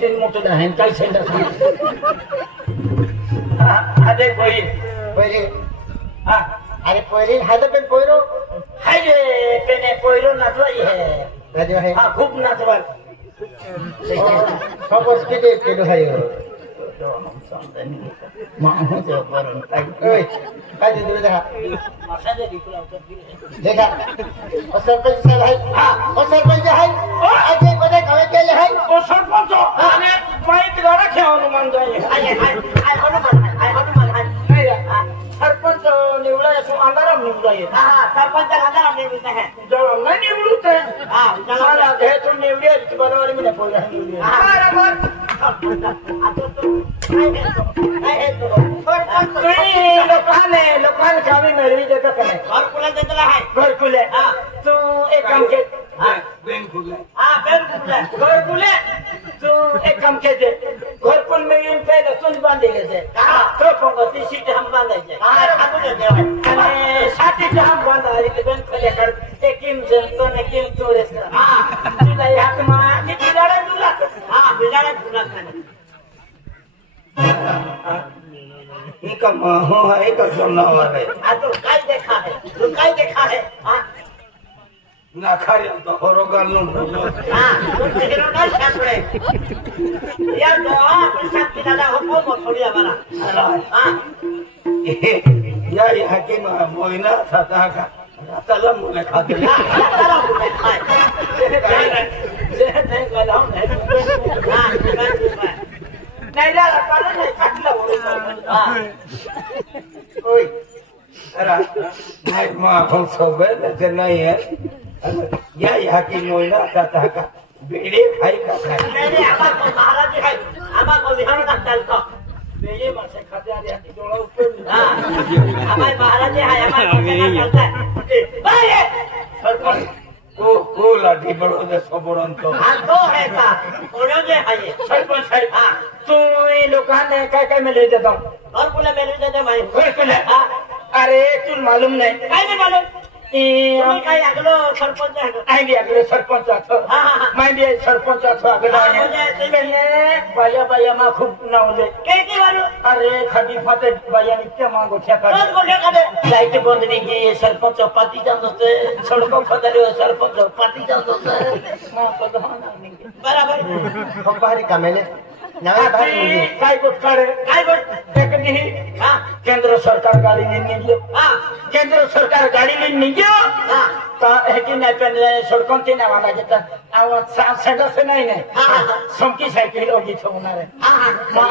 तीन मोठं नाही काय सेंडा अरे पहिली पहिली हा अरे पहिली हाय तर पण पहिलो हाय रे पेने पहिलो नाचवाई है राजू आहे हा खूप नाचवा खबर किती केलो हाय माणूस बरं ओय काय देतो देखा मसाले दिखला देखा सरपंच साहेब आहे हा सरपंच आहे अजय बदे गावे केले आहे ओ सरपंच आणि माईक गाडा खेळून मान जाई आय हनुमान नाही सरपंच निवडाय तू अंधाराम निवडाय हा सरपंच अंधाराम निवडत आहे जवळ नाही निवडूत हा मला हे तू निवडी बरोबर मी पोला बरोबर लोकांना कामी मिळवी देतो का नाही घरकुला देतला आहे घरकुले तू एक काम के घरकुले तू एक काम के दे घरकुल मिळून पहिलं तुझ बांधले गेले तो पंगती सीट हम बांधायचे आणि साठीचे हम बांधायचे बँक खोल्याकडे एकीम जनतो एकीम चोरेस तुला ह्यात मा किती गाड्या तुला बिजाडा तुला इनका हो है का सुनना वाला है तू काय देखा है ना खाली तो होरोगा लो तू तेरो ना सापडे या तो आपण सांगते दादा हो थोडी आम्हाला या यहाँ के मोइना था का चलो मुझे खाते चलो मुझे खाए नहीं जा रहा पालन नहीं काटला ओए अरे नहीं माँ हम सब है नहीं है या यहाँ की मोइना था का बेड़े खाई का खाई नहीं हमारा महाराज है हमारा बिहार का चलता बेड़े में से खाते आ रहे हैं जोड़ा ऊपर हमारे महाराज है हमारा चलता है सरपंच को लाठी बड़ो दे सबोरन तो तो है का ओनो जे है सरपंच साहब तू ये लोकांना काय में ले देता हूँ और पुणे मेरे देते भाई अरे तू मालूम नहीं काय नहीं मालूम तुम्ही काय अगलो सरपंच आहे आईली अगले सरपंच माइंडी सरपंच अगला बाया बाया मा खूप नावले किती वालो अरे खडी फाटे बाया नित्य मागो ठ्या रोज गोठ्या काढे लाईट बंद नाही की सरपंच पाती जात होते सडक खदारी सरपंच पाती जात होते बराबर खूप भारी कामेले नवा भारी काय गोष्ट काय गोष्ट केंद्र सरकार गाडी निघलो केंद्र सरकार गाडी निघलो है कि नहीं पहले सड़कों से ना वाला जाता आवाज सेंटर से नहीं समकी साइकिल होगी तो उन्हारे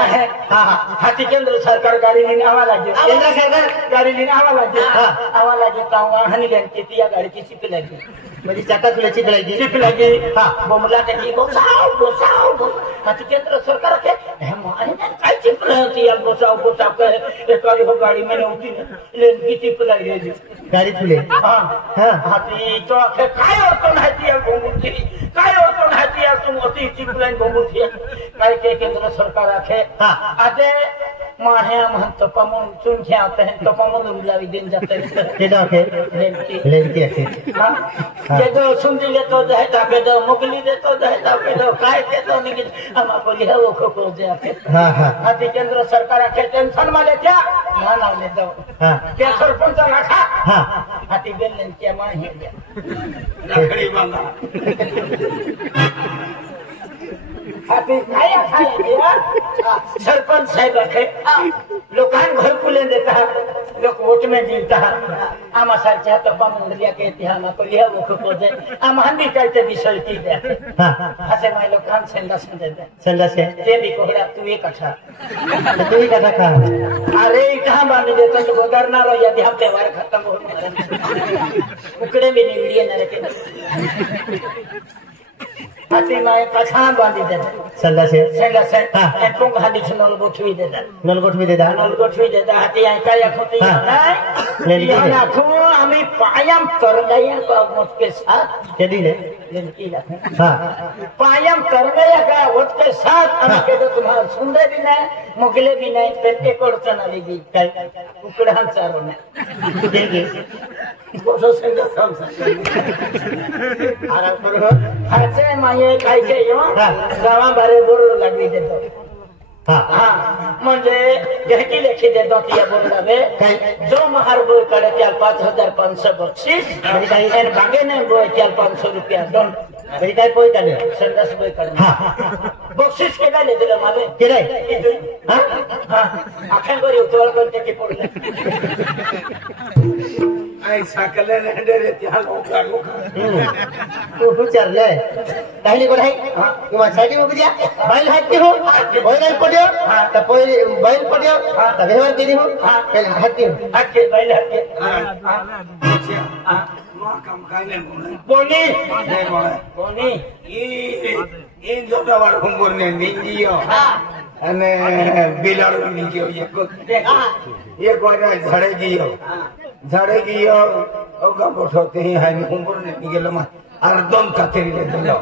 है हाथी केंद्र सरकार गाड़ी लेने आवा लगे केंद्र सरकार गाड़ी लेने आवा लगे हनी लेन की तिया गाड़ी की चिप लगी म्हणजे चाका तुला चिप लगी बोमला टेकी गोसाव हाथी केंद्र सरकार के हम काय चिप रहती है गोसाव के एक हो गाड़ी में होती लेन की चिप लगी गाड़ी तुले हाथी तो काय होतो नाही गोमुठी काय होतो नाही तुम अति चिपलाइन गोमुठी काय के केंद्र सरकार आखे आते माहे महंत पमन चुन के आते हैं तो पमन रुलावी दिन जाते हैं केदा के लेनकी आखे केदो सुंदी ले तो दहता केदो मुगली दे तो दहता केदो काय के तो नहीं हम को लिया वो को दे आखे हाथी केंद्र सरकार आखे टेंशन माले क्या माना ले दो के सरपंच रखा हाथी बेलन के माहे लकड़ी बांधा हाथी खाया सरपंच साहेब रखे लोकांना घरकुले देता लोक वोट में जीता आमा सारख्या तप्पा मंडलिया के इतिहास को लिया वो को दे आम हंडी कहते विषय की दे असे माय लोकांना संडास में देते संडास है ते भी कोहरा तू एक अच्छा खा अरे कहां बांध देता तो करना रो यदि हम त्योहार खत्म हो उकड़े भी नहीं लिए ना रखे हाथी माए पछाण बांधी देता संडास है एकों हाथी नल गोठवी देता हाथी आई काय खोती नाही लेना खो आम्ही पायम कर गया मुझके साथ के दिले पायम करने का वोट के साथ आम्ही केलं तुम्हाला सुंदर भी नाही मोगले भी नाही पण एक अडचण आली की काय उकडान चालू नाही हाचे माये काय काय गावा बारे बोलू लागली देतो म्हणजे घ्याकी लेखी देतो ती बोललावे जो महार बोय काढे त्याला 5,500 बक्षीस आणि बागेने बोय त्याला 500 रुपया दंड तरी काय पोय काढले संडास बोय काढे बक्षीस केले दिलं मला केलंय आखण करी उतवळ करते की पडलं साकले रे त्या तू विचारलंय काही कोण आहे किंवा साठी उभी द्या बैल हात हो बैल पड्यो तर बैल पड्यो तर व्यवहार केली हो पहिले हात हटके बैल हटके कोणी कोणी इन जोटावार हुंबुरने निंजियो અને બિલાડો નીકળ્યો એક વાર ઝડે ગયો ઓગા બોઠો તે હાઈ હુંબુરને નીકળ્યો માં અને દોન કાતરી લે દો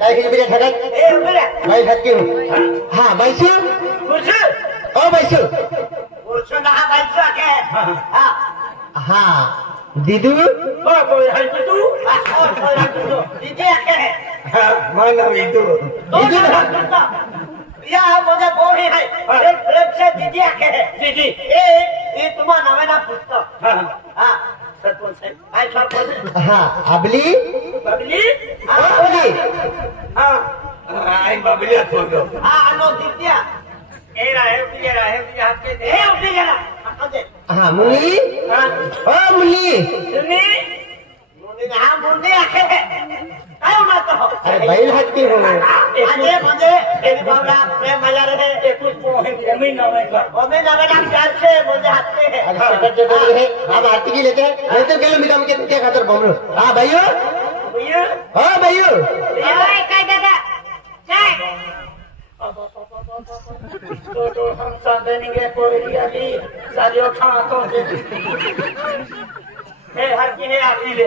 काय केली बिया ठगत ए उभे बैल हात हो हा बैसू खुश ओ बैसू खुश ना बाईचा के हा दीदू कोई है तू दीदी आके માનવ ઈદુ या मुझे बोली है प्रेम से दीदी आके दीदी ये तुम्हारा नाम है ना पुस्तक हाँ सरपंच है आई सरपंच हा अबली बबली अबली हाँ આઈ બાબલિયા થોડો हाँ नो दीदिया ये रहा हाथ के दे उठी जरा हा मुली ओ मुली सुनी हाँ मुंडे आके काय होणार तो अरे बैल हात हो अरे म्हणजे एक बाबा प्रेम मला रे 21 जमीन नवे का ओमे नवे नाम चालते म्हणजे हातते अरे सगळं जगत हे हम आरती की लेते नहीं तो केलो मी काम के त्या खातर बोमलो हा भाईयो भैया हो भाईयो ओए काय दादा काय तो हम साधनेंगे कोई अभी साजियो खा तो हे हर की है आती ले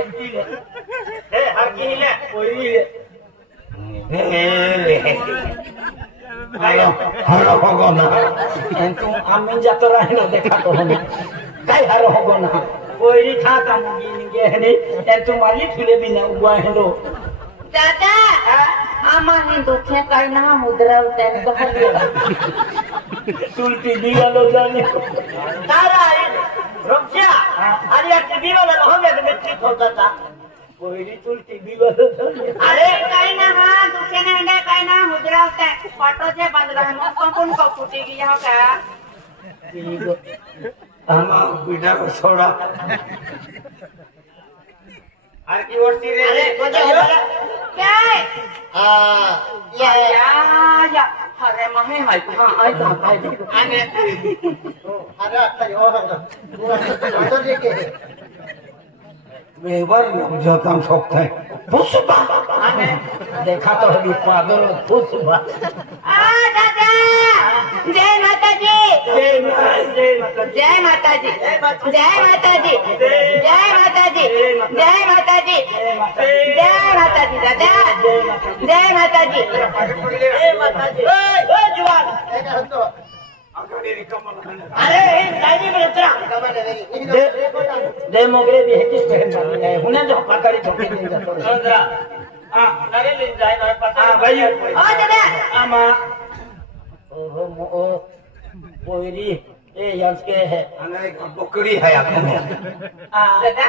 हे हर की ले कोई ले હારો હોગો ના तू आम्ही जातो राहिलो देखा तो हमें काय हर होगो ना कोई था का मुगी निगे है नहीं तू माली फुले भी ना हुआ है लो दादा आम्हाला दुखे काय ना मुद्रावताय तुलती दिवालो जाने तारा रक्षा आणि या टीव्ही वाला होगे तो मैं ठीक होता था कोई तुलती दिवालो जाने अरे काय ना हा दुखे नाही काय ना मुद्रावताय पाटोचे बांधला मग कोण को फुटी गया का આમાં બીડારો છોડા आरती वरती रे अरे काय या या अरे महे हाय हा हाय आणि अरे आता हो अंदर लेके વ્યવહાર જોતા શોખ થાય पुष्पा आणि देखा तो अभी पागल पुष्पा आ दादा जय माताजी जय माताजी जय माताजी जय माताजी जय माताजी जय माताजी जय माताजी दादा जय माताजी जय माताजी ए जवान अरे गाड़ी में उतरा दे मोगरे भी है किस पहन है हुने जो पकड़ी छोटी दिन जातो संद्रा हां लगे ले जाए ना पता भाई ओ दादा आमा ओ पोरी ए यंस के है અને એક બકરી હે આખો दादा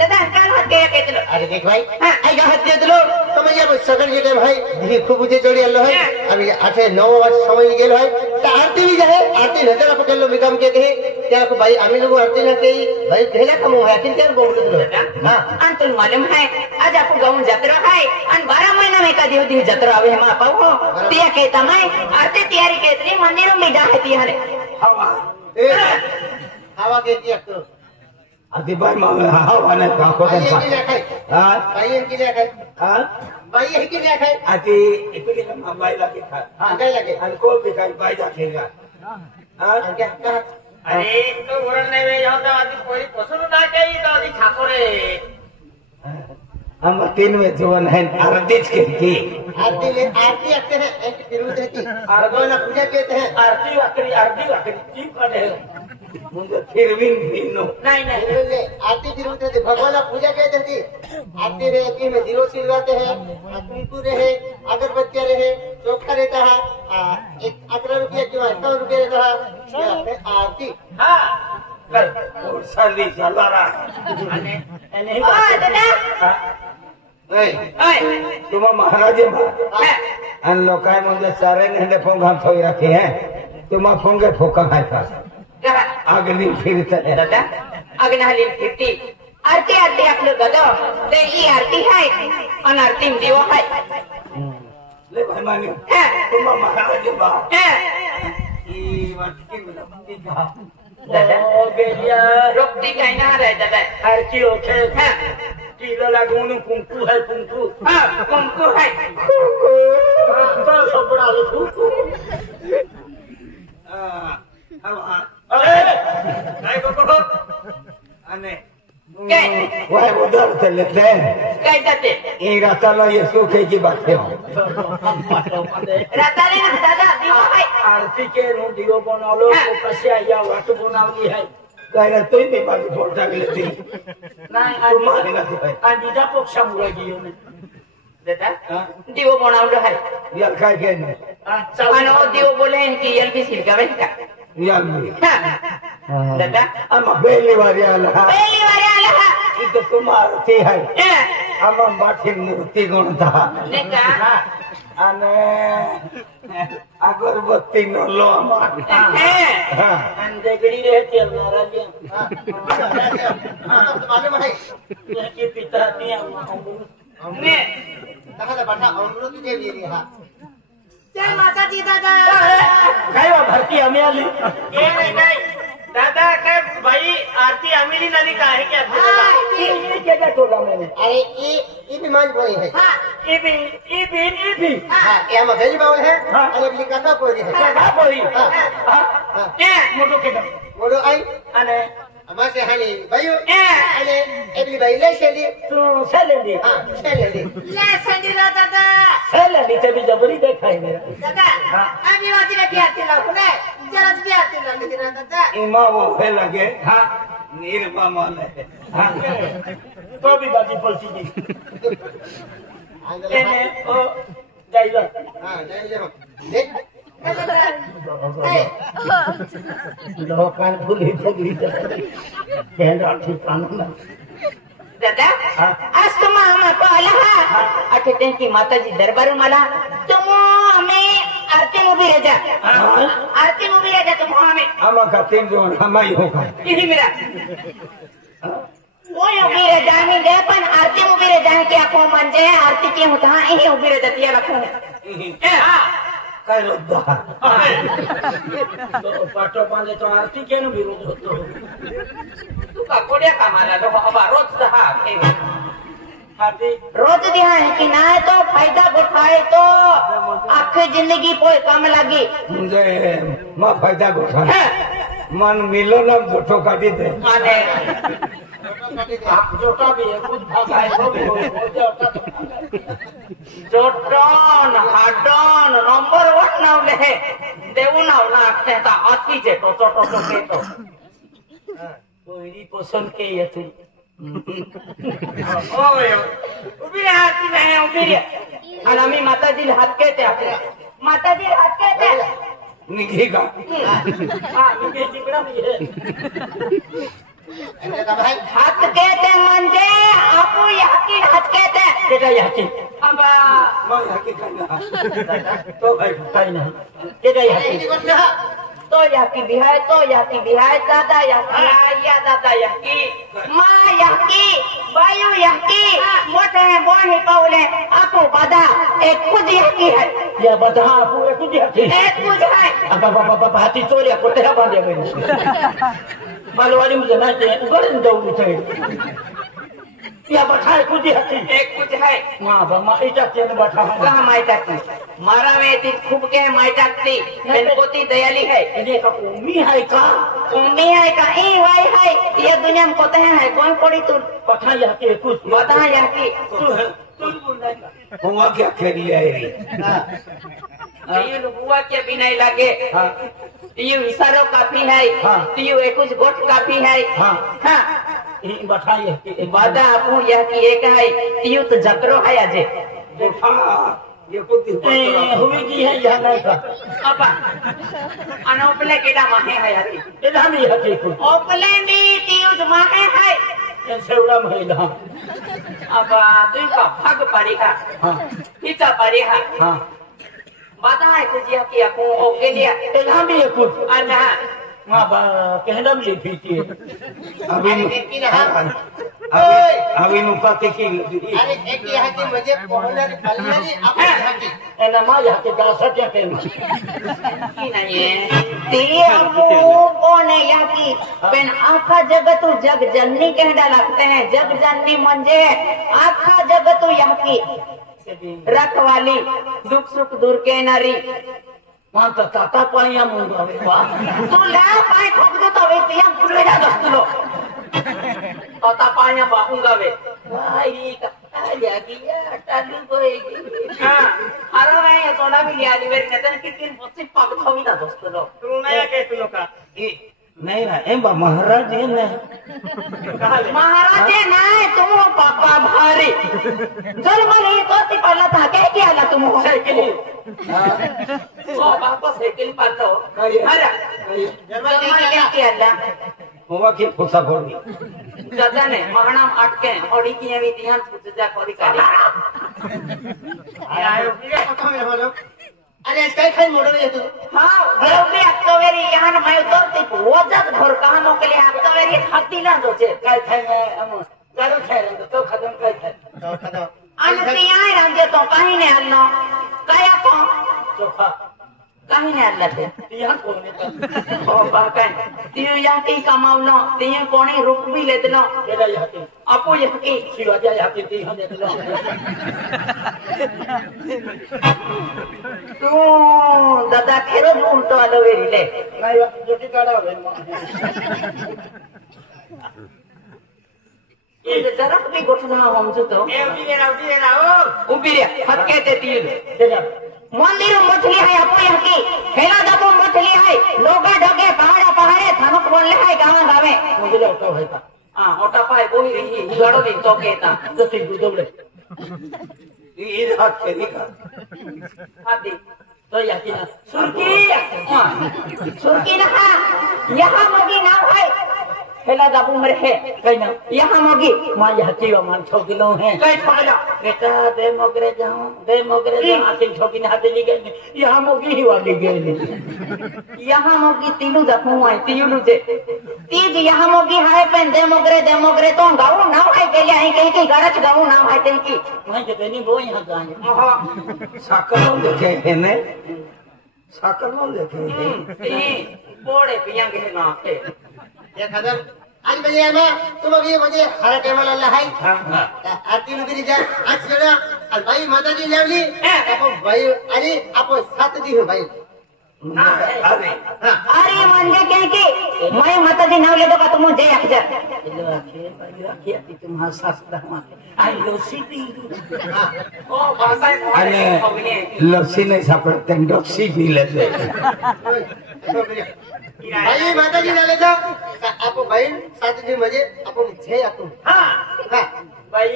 दादा काल हात गया केतलो अरे देख भाई आई का हात दे दिलो तुम्ही या सगळ जे भाई दिली खूप उजे जोडी आलो है अभी 8-9 वर्ष समय गेल है त आरती भी जाए आरती नजर पकड़लो मी काम के कहे त्या को भाई आम्ही लोग आरती ना के भाई पहला कम है किन क्या बोल दिलो हां अंतुल मालूम है आज आपको गांव जत्रा है अन 12 महीना में का दिवस जत्रा आवे मा पाऊ तिया के तमाय आरती तैयारी केतरी मंदिर में जा है तिया रे ए हवा के दिया तो આથી ભાઈ હવાને કાકો भाई की ले खाए હા भाई की ले खाए હા भाई की ले खाए આથી એકલી બાઈ લાગે ખા हां काय लगे અને કોઈ બી ખાઈ બાઈ જાખેગા હા क्या अरे तो उरण नहीं वे जाता आदि कोई पसंद ना कही तो आदि ठाकुरे हम 3 में जीवन है आरतीच कहती आरती आते हैं एक विरोध है की भगवान पूजा कहते हैं आरती वाकरी ठीक करे मुझे फिर भी नो नहीं नहीं विरोध है, आरती विरोध है भगवान पूजा कहते हैं की आरती रहे की में जीरो सिलवाते हैं कुंकू रहे अगरबत्तियां रहे चोखा रहता है 11 रुपया किंवा 51 रुपया रहता है आरती हाँ कर और सर्दी चला रहा नहीं ओ दादा नहीं तुम महाराज अन लोग मुझे सारे नंदे फोंगा थोई रखे हैं तुम फोंगे फोका है था अगली फिर चले दादा अग्नाली फिरती आरती आपलं दादा ते ही आरती है आणि आरती दिवो है ले भाई मानियो तुम महाराज बा ई वाटकी लंबी का दादा ओ गेलिया रोकती काय ना रे दादा आरती होते किलो लागून कुंकू है कुंकू हाँ कुंकू है तो सबड़ा लो कुंकू अरे काय को अने काय वह उधर से लेते हैं काय जाते ये राता लो ये सूखे की बात है राताले ना दादा दिवो है आरती के नो दियो बना लो कसे आया वाट बनावली है कहना तो ही नहीं बाकी फोटा के लेती नाही तुम्हारी ना भाई आणि त्या पक्षामुळे गेलो दादा दिवो बनावलो है यार काय के आणि दिवो बोले की एलबी सिलगावे का यार मी दादा हम पहली बार आला पहली बार आला हा ये तो तुम्हारी है हम बाठी मूर्ति गुण था नेका अने अगरबत्ती न लो हमार आणि देगडी रे तेलनारा जे मालूम है की पिता ती ने तहला बैठा अमृत दे दिए हा जय माता दी दादा काय वा भरती आम्ही आली नाही दादा काय बाई आरती आम्ही झाली का आहे की ये क्या टोला मैंने अरे ये भी मान बोली है इबी हाँ क्या मैं भेज बाउल है हाँ। अरे अगली कथा बोली है का बोली ने मोटो के बोलो आई आणि हमारे से हानी भाई ए अरे अगली भाई ले चली तू सैलेंडी हाँ चले ली ले संजीला दादा सैलेंडी ते भी जबरी देखाई मेरा दादा आम्ही वाजी रे आरती लावू ने जरा ती आरती लावली की दादा इमा वो फे लगे हाँ निर्मा माले हाँ तो भी बाजी पलटी गई एने ओ जाइला हाँ नहीं ले देख लोकान फुली केंद्र ठीक कानून दादा आज तुम आम्हा पाहिला हा आठे त्यांची माताजी दरबारून मला तुम आम्ही आरती उभी राजा आरती उभी राजा तुम आम्ही हम का 3 जोन हमारी होगा किती मिरा वो उभी राजा आम्ही दे पण आरती उभी राजा की आपण म्हणजे आरती के होता हे उभी राजा तिया लागतो काय होता तो पाटो पाले तो आरती केनु विरोध होतो तू का कोड्या कामाला लो बाबा रोज दहा आरती रोज दिया है कि ना तो फायदा उठाए तो आखिर जिंदगी कोई काम लगी मुझे मां फायदा गोठा मन मिलो ना गोठो काटी दे माने जोटा भी है खुद भागा है तो भी जोटन हाडन नंबर 1 नावले देऊ नावला आता अति जे टोचो टोचो केतो कोई पसंद के ये तू ओय उभी राहती नाही उभी रे आणि आम्ही माताजी हात केते आपल्या माताजी हात केते निघेगा हां ये जिगड़ा भी है भाई हात केते म्हणजे आपू याकी हात केते केटा याची अबा मैं हकी कहना तो भाई काही नाही केटा याची ये कौन है तो याकी बिहाय दादा याकी या दादा याकी माँ याकी बायू याकी मोठे बोनी पावले आपू बदा एक कुछ याकी है या बधा आपू एक तुझी याची एक कुछ है बाबा हाती चोऱ्या कोठ्या बांधल्या गेली बालवाडी मध्ये नाही ते उघडून जाऊ इथे या बैठा है कुछ हकी एक कुछ है माँ बमा इटा तेन बैठा है कहा माई टाकती मारा में ती खूब के माई टाकती पेनपोती दयाली है ये का उम्मी है का उम्मी है का ई वाई है ये दुनिया में कोते हैं कोई पड़ी तू बैठा या के कुछ बता या की तू बोल रहा हुआ क्या खेल लिया रे ये लुगुआ के भी नहीं लगे हां ये इशारो काफी है हाँ। ये एक कुछ गोट काफी है हां हाँ ये बैठा ये के वादा आपू यह की एक है ये तो जकरो है अजे देखा ये कुछ हुई की है यह नहीं का अपा अनोपले केडा माहे है याती इधर नहीं हकी कुछ ओपले में तीउज माहे है ये सेवड़ा महिला अब तुम का भाग पड़ेगा हां हिचा पड़ेगा हां वादा है कुछ यह की आपू ओके लिया इधर भी कुछ अन्ना माँ बा कहना भी फीकी अभी नुका के की अरे एक यहाँ की मुझे पहुंचना कलरी अपने यहाँ की एना माँ यहाँ के दासा क्या कहना की नहीं है ते आपू कौन है यह की पेन आखा जगत जग जननी कहना लगते हैं जग जननी मंजे आखा जगत यह की रखवाली दुख सुख दूर के नारी वहाँ तो ताता पाया मुंगा वाह तू ला पाए ठोक दो तो वे पिया पुरे जा दस्तलो ताता पाया बाहूंगा वे भाई का आया गया टालू कोई हां अरे मैं सोना भी लिया ली मेरे नतन कितने बच्चे पग थोड़ी ना दस्तलो तू नया के तू लोग का नहीं ना एम महाराज जी ने महाराजे नहीं तुम पापा भारी जलमली तो ती पहला था क्या किया ला तुम साइकिल ओ पापा साइकिल पर तो अरे जलमली क्या किया ला हुआ की फुसा फोड़ी दादा ने महानाम अटके ओडी की भी ध्यान पूजा करी काली आयो ये पता है हमारा अरे इसका खाई मोड़ रही है तू हाँ बरोबर आपको मेरी यहाँ मैं उतर ती वजह घर कहानों के लिए आपको मेरी हत्ती ना दोचे काय थे मैं गाड़ो थे तो खत्म काय थे तो खदो अनती आए रंगे तो कहीं ने अन्नो काया को चोखा कहीं ने अल्लाह यहाँ कोने तो ओ बाकन तियो यहाँ की कमावनो तियो कोणी रुक भी ले देनो केड़ा यहाँ के आपो यहाँ की शिवाजी यहाँ के ती हम देते लोग तू दादा खेरो ढूंढ तो आलो वेरी ले नहीं जो की गाड़ा है ये जरा भी गोठना हम जो तो उबी रे हाथ के ते तियो देखा मंदिर मछली है आपो यहाँ की हेला दबो मछली है लोगा ढोगे पहाड़ा पहाड़े थमक बोल ले है गाँव गावे मुझे लौटा है का हाँ ओटा पाए कोई रही गाड़ो दिन तो कहता जो ती गुदोबले ये हाथ के निका हाथी तो यहाँ की ना सुर्की सुर्की ना यहाँ मोगी नाम है हेला दाबू मरे है कहीं ना यहाँ मोगी माँ यहाँ की मान ठोकिलो है कई पाला बेटा दे मोगरे जाऊं आखिर ठोकी ने हाथ ली गई यहाँ मोगी ही वाली गई यहाँ मोगी तीलू दफू है तीलू जे तीज यहाँ मोगी है पेन दे मोगरे तो गाऊ नाम है के लिए कहीं की गरज गाऊ नाम है तेन की मैं कहते नहीं वो यहाँ जाएंगे साकलों देखे है ने साकलों देखे बोड़े पिया के ना के ये खदर आज बजे में तुम अभी मुझे हर टेबल अल्लाह है आरती में जा आज जरा और भाई माता जी लेवली आपो भाई अरे आपो साथ दी हो भाई अरे अरे मंजे के की मैं माता जी नाम ले दो का तुम जय अक्षर तुम्हारा शास्त्र आई लोसी भी ओ भाषा अरे लस्सी नहीं सापड़ते डॉक्सी पी लेते भाई माता जी नाले जा आपो भाई साथ दी मुझे आपो जय आपो हाँ हां भाई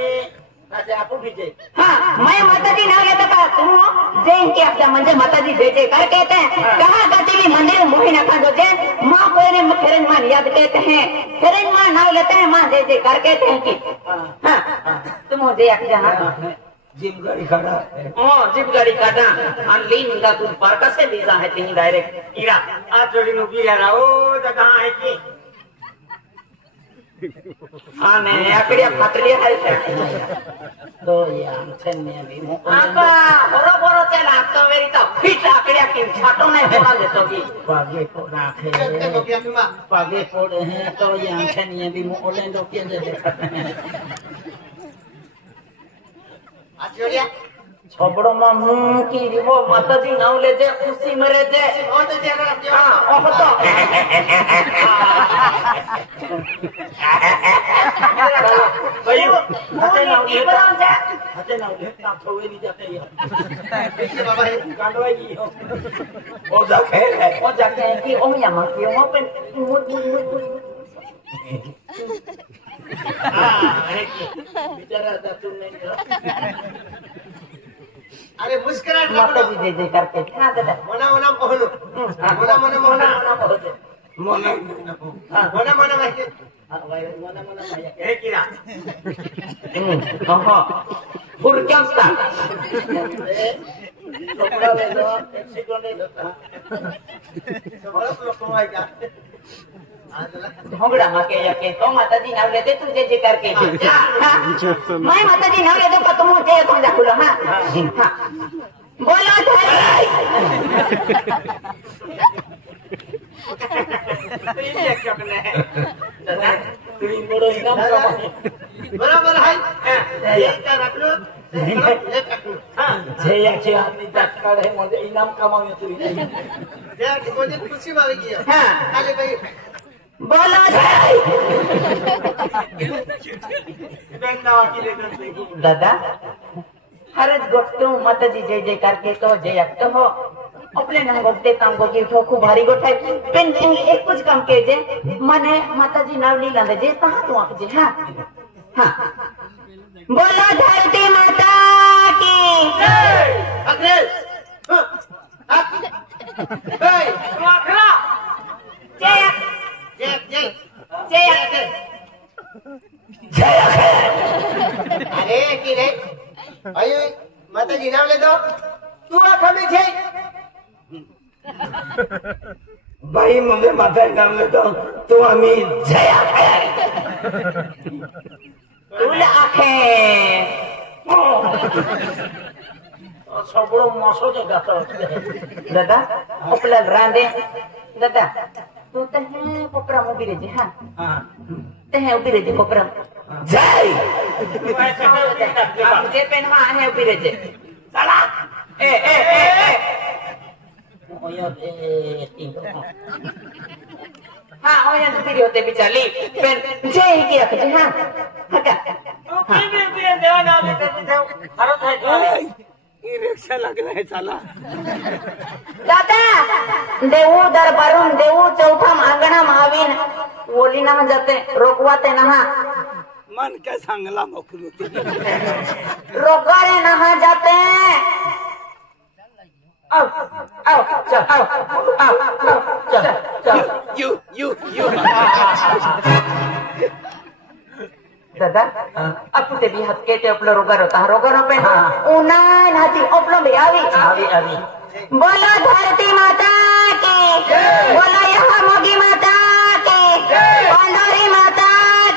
ऐसे आपको भी जय हाँ मैं माता जी नाम लेता था तुम जय के अपना मंजे माता जी जय जय कर कहते हैं कहा गति भी मंदिर में मोही नखा दो जय माँ को ने फेरन माँ याद कहते हैं फेरन माँ नाम लेते हैं माँ जय जय कर कहते हैं कि हाँ तुम जय अक्षर जिम गाड़ी खड़ा है ओ जिप गाड़ी काटा अनली निंदा कुछ पार्का से वीजा है तीन डायरेक्ट इरा आज जोड़ी नुकी रहा ओ जगह है की हाँ मैं आकड़िया फाटलिया है तो यार छन में भी आपा बोरो बोरो चला तो मेरी तो फिट आकड़िया की छाटो नहीं बना देतो की पागे को राखे चलते हो गया तुम पागे फोड़े हैं तो यहाँ छन में भी मोलेंडो के दे आचोड़िया छबड़ो मामू की वो माताजी नाव ले जे खुशी मरे जे ओ तो जेना रखियो हां ओ तो भाई हते नाव ले ता थोवे नहीं जाते ये बाबा है कांडवा की ओ जाके ओ जाके की ओ यामा की ओ पे मुत बेचारा था तुमने अरे मुस्कुराहट माताजी जय जय करके हां दादा मना मना कहलो मना मना मना मना मना मना भाई ए किरा हां फुर क्या sta कपड़ा ले लो एक सेकंड ले लो बड़ा लोग कमाई का ढोंगड़ा माके जाके तो माताजी नाव लेते तू जय जय करके मैं माताजी नाव ले दो का तुम जय तुम जाकुलो हां बोलो जय ये क्या करना है दादा तुम बड़ो इनाम कमाओ बराबर है ये का रख लो ले रख लो हां जय याचे आदमी जाकर है मुझे इनाम कमाओ तू या मुझे खुशी वाली की हां खाली भाई बोलो जय बेंदावा की लेकर दादा हरज गोटो माताजी जय जय करके तो जय तो हो अपने ना गोटे काम को की ठोकू भारी गोठाई पेन एक कुछ काम के जे मने माताजी नाव ली लांदे जे ता तो आप जे हां हां बोलो धरती माता की जय अग्रेस जय वाखरा जय जय जय जय जय अरे की रे आयो माता जी नाम ले दो तू आखा में जय भाई मम्मी माता नाम लेतो तो आम्ही जया तुला आखे सबळो मसो जे गातो दादा आपला रांदे दादा तू ते कोपरा उभी रे जे हां ते उभी रे जे कोपरा जय जे पेनवा आहे उभी रे जे चला ए ओयो हां ओयो उभी होते बिचाली पेन जे की रख जे हां हका उभी देवा ना देते देव भारत है ई रिक्षा लागला है चला दादा देऊ दरबारून देऊ चौथा अंगणा महावीन ओलीना में जाते रोकवाते नहा मन के सांगला मोकलू रोकारे नहा जाते आओ आओ चल आओ आओ चल चल यू दादा अब ते भी हक के ते अपलो रोगारो पे उना नाती अपलो भी आवी बोलो धरती माता की बोलो यहाँ मोगी माता की पंडोरी माता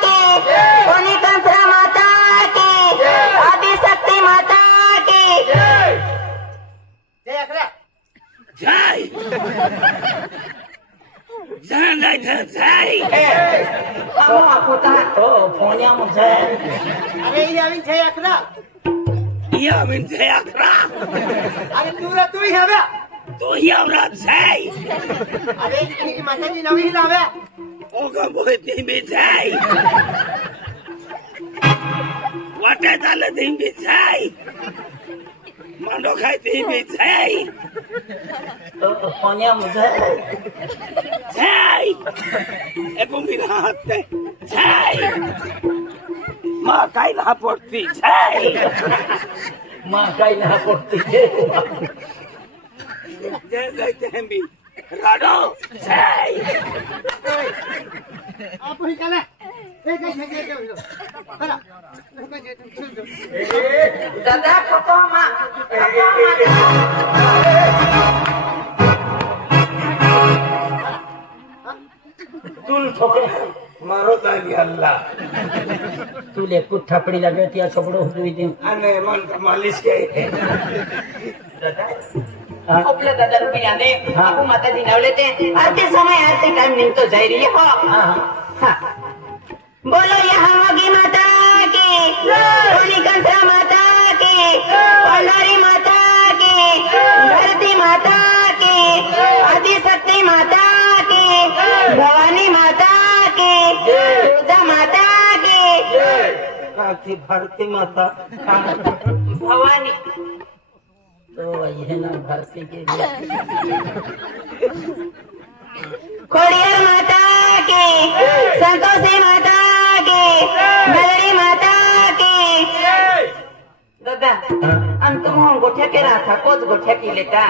की सोनी कंसरा माता की आदि शक्ति माता की जय अखरा जय जय aku tak punya muda. अरे ये अभी जय अखरा या बिन जय अखरा अरे तू ही है बे तो ही हमरा जय अरे इनकी माता जी नाम ही लावे ओगा बहुत नहीं भी जय वाटे चाले दिन भी जय मानो खाई दिन भी जय तो punya muda. जय एको मेरा हाथ है जय माँ काई ना पड़ती जय Makai na porti. जय जय हैं भी राडो जय आप ही चले जय चला Dada foto mak. तुल ठोके मारो ताली अल्लाह तुले कुछ थपड़ी लगे तिया सबड़ो हुई दिन अने मन का मालिश के आपल्या दादा रुपयाने आपू माताजी नाव लेते आते समय आते टाइम नहीं तो जाई रही हो बोलो यहाँ मोगी माता की सोनी कंसरा माता की पंडारी माता की, धरती माता की, आदिशक्ति माता की, भवानी माता की, दुर्गा माता की, भारती माता भवानी तो वही है ना भारती के लिए खोड़ियार माता की, संतोषी माता की, मेलड़ी माता की। दादा हम तुम गोठे के रहा था कोच गोठे की लेता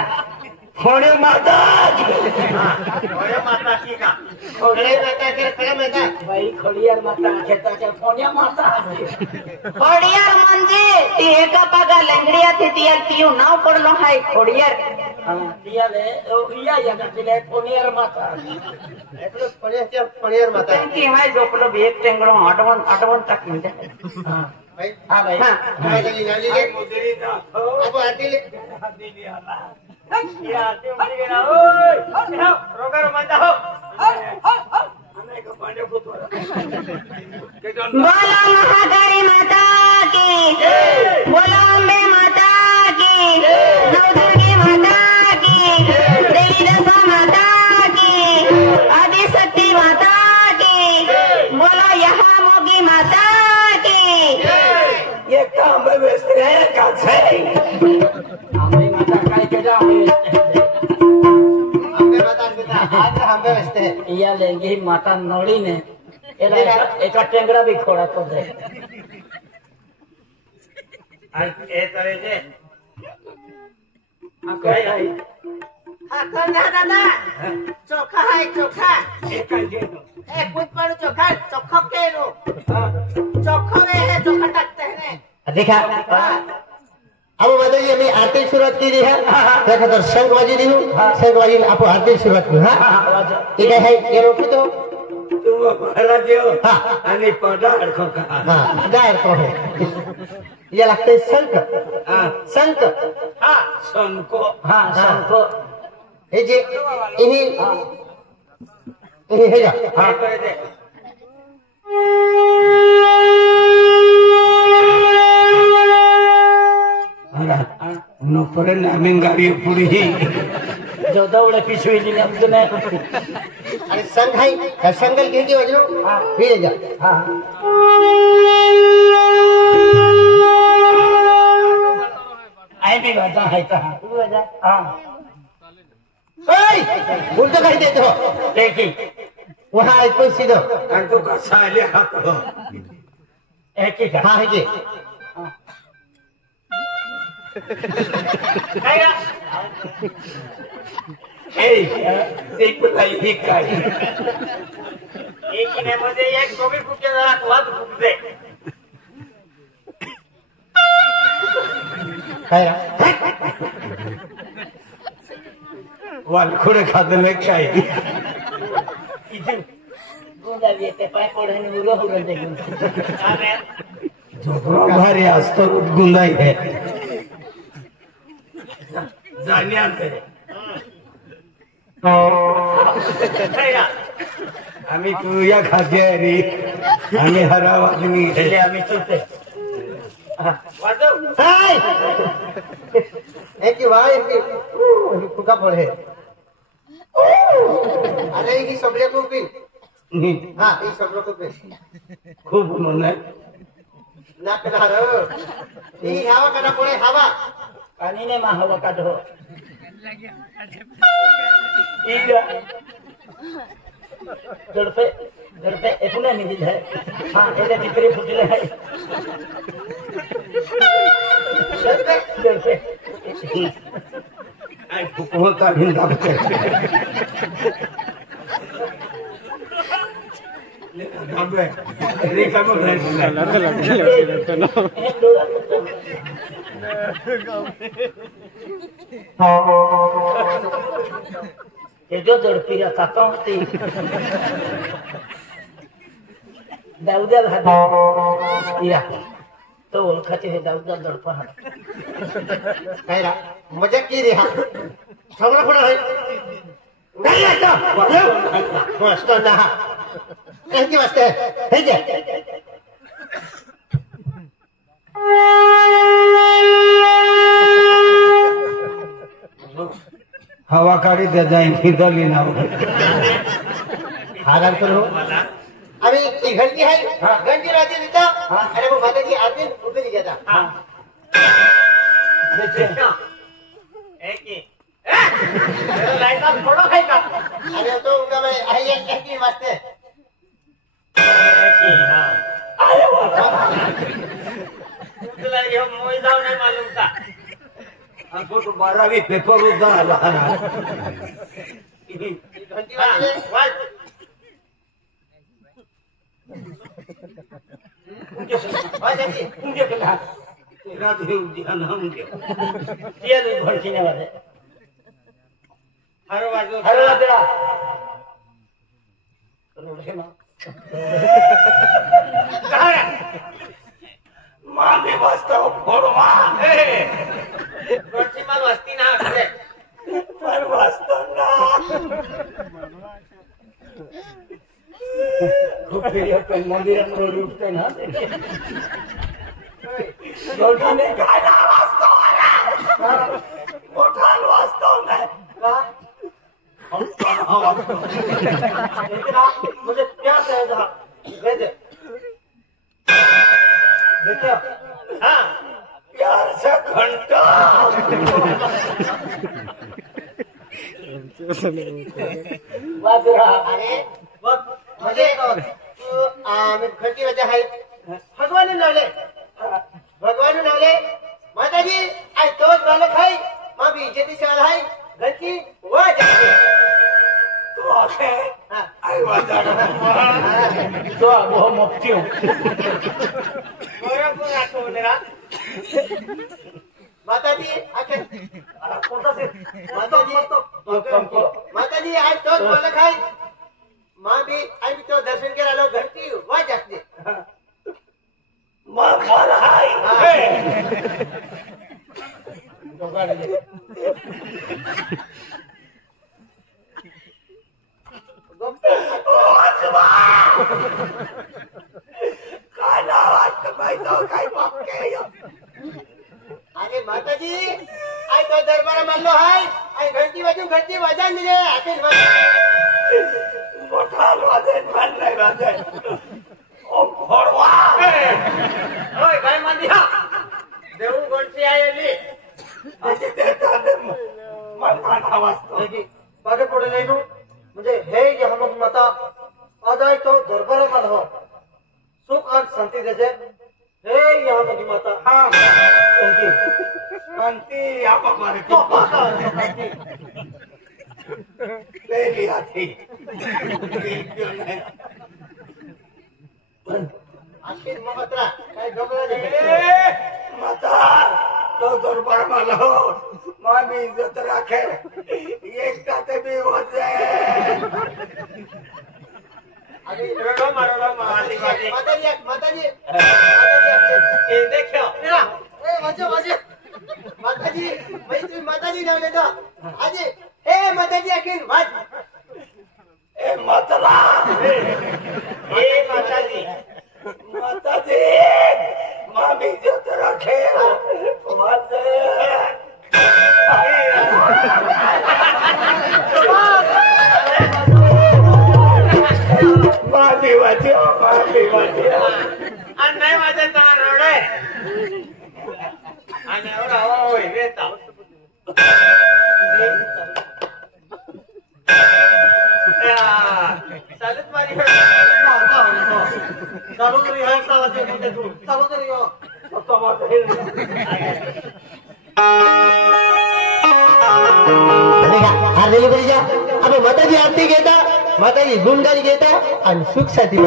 खोड़े माता खोड़े माता की का खोड़े माता के खड़ा माता भाई खोड़ियार माता खेता के खोड़िया माता खोड़ियार मंजी ती एक पागा लंगड़िया थी तियल तियो नाव पड़लो है खोड़ियार दिया ले या दिले खोड़ियार माता એટલો પણિયાર માતા की है जोपलो भी एक टेंगड़ो अडवन तक मिल जाए ભાઈ हाँ भाई हाँ માતાજી નાજી કે मुदरी ना हो આપો આરતી લે आदि लिया ला ये आदि उड़ी गया ओए रोगर मंदा हो हमें को पांडे पुत्र के जोन बोलो महाकाली माता की, बोलो अम्बे माता की, नवदुर्गी माता की, देवी दशा माता की, आदिशक्ति माता की, बोलो यहाँ मोगी माता की। ये काम में व्यस्त है का छै हमारी माता काय के जाओ અંબે માતા બેટા આજ અંબે વસ્તે या लेंगे माता नौड़ी ने एक टेंगड़ा भी खोड़ा तो दे आज ए तरह से कोई आई हाँ कौन है दादा चोखा है चोखा एक आई जे कुछ पर चोखा चोखा के लो चोखा में है चोखा टकते हैं देखा अब माताजी अभी आरती शुरुआत की है देखा तो शंख बाजी दी हूँ शंख बाजी आपको आरती शुरुआत की हाँ ठीक है ये रोकी तो तुम महाराज हो आणि पदार को का हाँ गायर को है ये लगता है शंख हां शंख हां सन को हाँ सबको ये जे इन्हीं इन्हीं है जा हां करे दे नो परे नामिंग गाड़ी पूरी जो दौड़े पीछे ही ने अरे शंख है संगल के वजनो फिर जा हाँ आई भी बजा है तो हाँ उल्टा कहीं दे दो लेकिन वहाँ एक कोई सीधो अंको का साले हाथ हो एक ही का हाँ है जी एक लाई ही काय एक ने मुझे एक तो भी फूके जरा वाद फूक दे खायरा वाल खुरे खाते में काय गोंदा भी ते पाय पड़े ने उरो उरो देखूं जो भारी असतो गुंदाई है जाण्यात आम्ही तुझ्या खाते रे आम्ही हरा वाजनी ले आम्ही चलते वाजव हाय एक की वाह एक की फुका पड़े अरे ये सबले को भी हाँ ये सबले को भी खूप म्हणणे ना करा रो ये हवा करना पड़े हवा पानी ने माहवा का धो जड़पे इतने निधि है हाँ ये दिकरी फुटले है जड़पे आई फुकवता भिंदा बचे अबे रिका में ये जो जड़पी रहता तो होती दाऊदा भाभी इरा तो ओळखाचे हे दाऊदा दडपा खायरा मजा की रे हाँ समरा पड़ा है नहीं आता मस्त ना ऐसी मस्त है जे हवा काढी त्या जाईन खिदली ना आराम करो अभी एक घंटी है घंटी रहती देता अरे वो माता जी आदमी ऊपर नहीं जाता थोड़ा खाएगा अरे तो उनका मैं आई घंटी वास्ते तुला हे मोई जाऊ नाही मालूम का हमको तो 12वीं पेपर उदा आला घंटी वाले उनके पिता तेरा देव ध्यान हम के ये नहीं भड़कीने वाले हर बाजू अरे तेरा रोड़े ना कहाँ है माँ भी बसता हो फोड़वा रोटी माल वस्ती ना करे पर बसता ना फिर पे मंदिर में उठते ना रोटी ने खाना वास्ता मोठा वास्ता नहीं हम कहाँ वास्ता मुझे प्यास है जहाँ भेजे देखिए हाँ प्यार से घंटा बाजरा अरे मुझे घंटी वजह है भगवान लावले माता जी आज तोच बालक है माँ भी इज्जती से आला है घंटी वह जाते तो आके आई वादा तो वो मुक्ति हूँ माता जी आके माता जी आज तोच बालक है माँ भी आज तो दर्शन के लालो घंटी वह जाते माँ मारा अरे माता जी आज तो दरबार मानलो है आज घंटी बजा मिले आते मोठा वादे मन नहीं वादे ओ फोड़वा ओए भाई मंदिया देऊ गोंची आयली अजे देता दे मन खाना वास्ता बागे पडे नाही नु म्हणजे हे यहमत माता आजाय तो दरबार मान हो सुख और शांति देजे हे यहमत माता हां शांति आप हमारे तो ले लिया थी आखिर मोहतरा काय गमला नाही माता तो दरबार वाला हो माँ भी इज्जत रखे एक ताते भी हो जाए अरे मारो माता जी ए देखो ए वाजो माता जी भाई तुम्ही माता जी नाव लेतो आजी ए माता जी आखिर वाज ए मतला ए माताजी माता जी माँ भी इज्जत रखे वाजे माँ भी वाजे नाही माझ्या तहान रोडे आणि एवढा होय वेता चालत मारी चालू तरी आहे चालत तू चालू तरी हो अरे बरी अब माता जी आरती घेता माता जी गुंडाजी घेता आणि सुख साठी